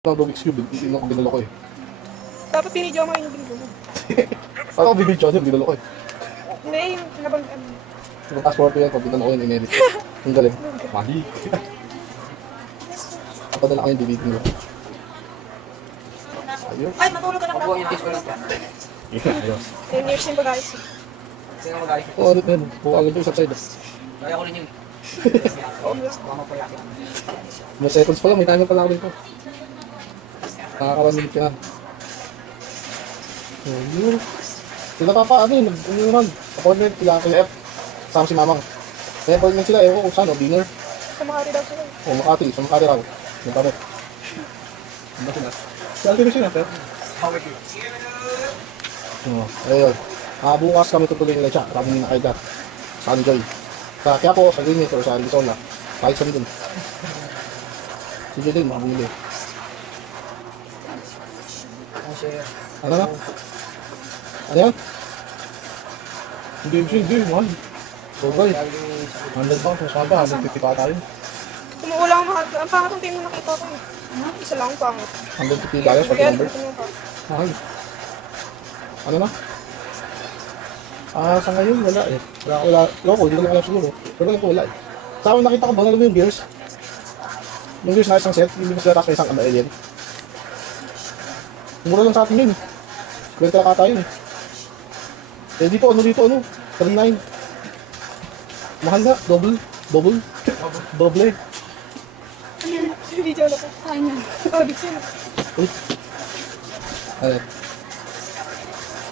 Ang Rubik's Cube, hindi mo ako binalo ko eh. Dapat pinidyo mo yung binidyo mo. Ako bibidyo ako, binalo ko eh. Hindi, yung nabang ano. Yung passport ko yan, pag binalo ko yun, in-edit. Ang galing. Mali. Papadala ko yung DVD mo. Ayun. Ay, matulog ka na Opo, yung ko lang. Ayos. 10 years yung bagay. Sino mo galing? Oo, ulit yun. Buka agad yung isang side. Kaya ko rin yun. Mama po yan. May seconds pa lang, may timer pa lang ako dito. Nakaka-1 minute ka na. Ayun. Sila papa, ano yun, nag-unuran. Appointment, kailangan ko yung F. Sama si mamang. May appointment sila, ewan ko kung saan, o dinner. Sa Makati daw sila. O Makati, sa Makati raw. Nagpamit. Ano ba sila? Saan din sila, pero? Howard you. Oo, ayun. Bukas kami tutuloy nila siya. Kami na kayo sa Enjoy. Sa Quiapo, sa Greenwich, or sa Arizona. Kahit sa dun. Sige din, makabili. Ano na? Ano yan? Hindi, mahal. Sobay. 100 ba? Mas maba, 150 pa tayo. Umuulang mahal. Ang pangat ng team na nakita ko eh. Isa lang ang pangat. 150 tayo, pati Kaya, number. ito yung pangat. Mahal. Ano na? Sa ngayon, wala eh. Wala. Loko, hindi ko lang alam siguro. Pero lang po wala eh. Sa akin nakita ko ba, alam mo yung gears? Yung gears na isang set, hindi mo sila tapos isang alien. Mura lang sa atin yun. Kwenta ka tayo eh. Eh dito, ano? 39. Mahal na, double. Doble. Video na ko. Kanya. Oh, di sila. Uy. Ayun.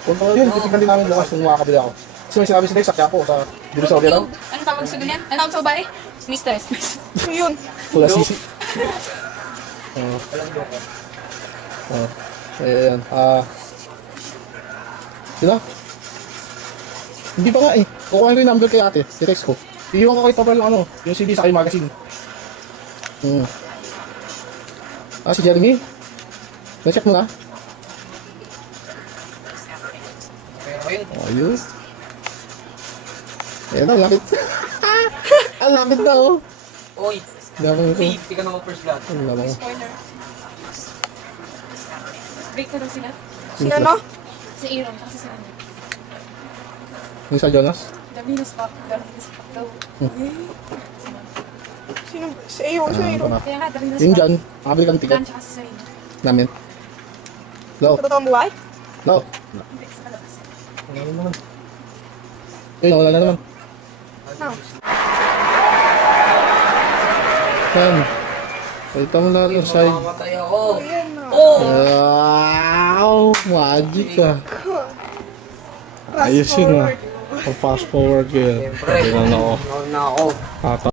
Punta ko yun, titigan din namin bukas kung makakabili ako. Kasi may sinabi sila sa Quiapo, sa Divisoria lang. Ano tawag sa ganyan? Ano tawag sa babae? Mistress. So yun. Wala sisi. Ayan. Sila? Hindi pa nga eh. Kukuha ko yung number kay ate. I-text ko. Iiwan ko kay Papa yung yung CD sa kay magazine. Si Jeremy? Na-check mo na? Pero ayun. Ayos. Ayan na, lapit. Ang lapit na oh. Oy. Dami ko. Hindi ka naman first blood. Ang lamang. Corner. Break na daw sila. Si ano? Si Aaron, kasi si ano. Yung sa Jonas? Dami na stop. Daw. Sino? Si Ayon. Si Ayon. Kaya nga, dami na Yung stop. dyan, makabili kang ticket Dan, tsaka si Sarina. namin. Lo, Sa totoong buhay? lo. Break sa labas. Wala na naman. Ayun, wala na naman. No. Saan? Salita mo lahat ng side. Mamamatay ako. Ayan na. Oh! Wow! Magic ah. Fast Ayos yun ah. forward. Fast forward yun. Siyempre. Tingnan ako. Nauna ako. Tata.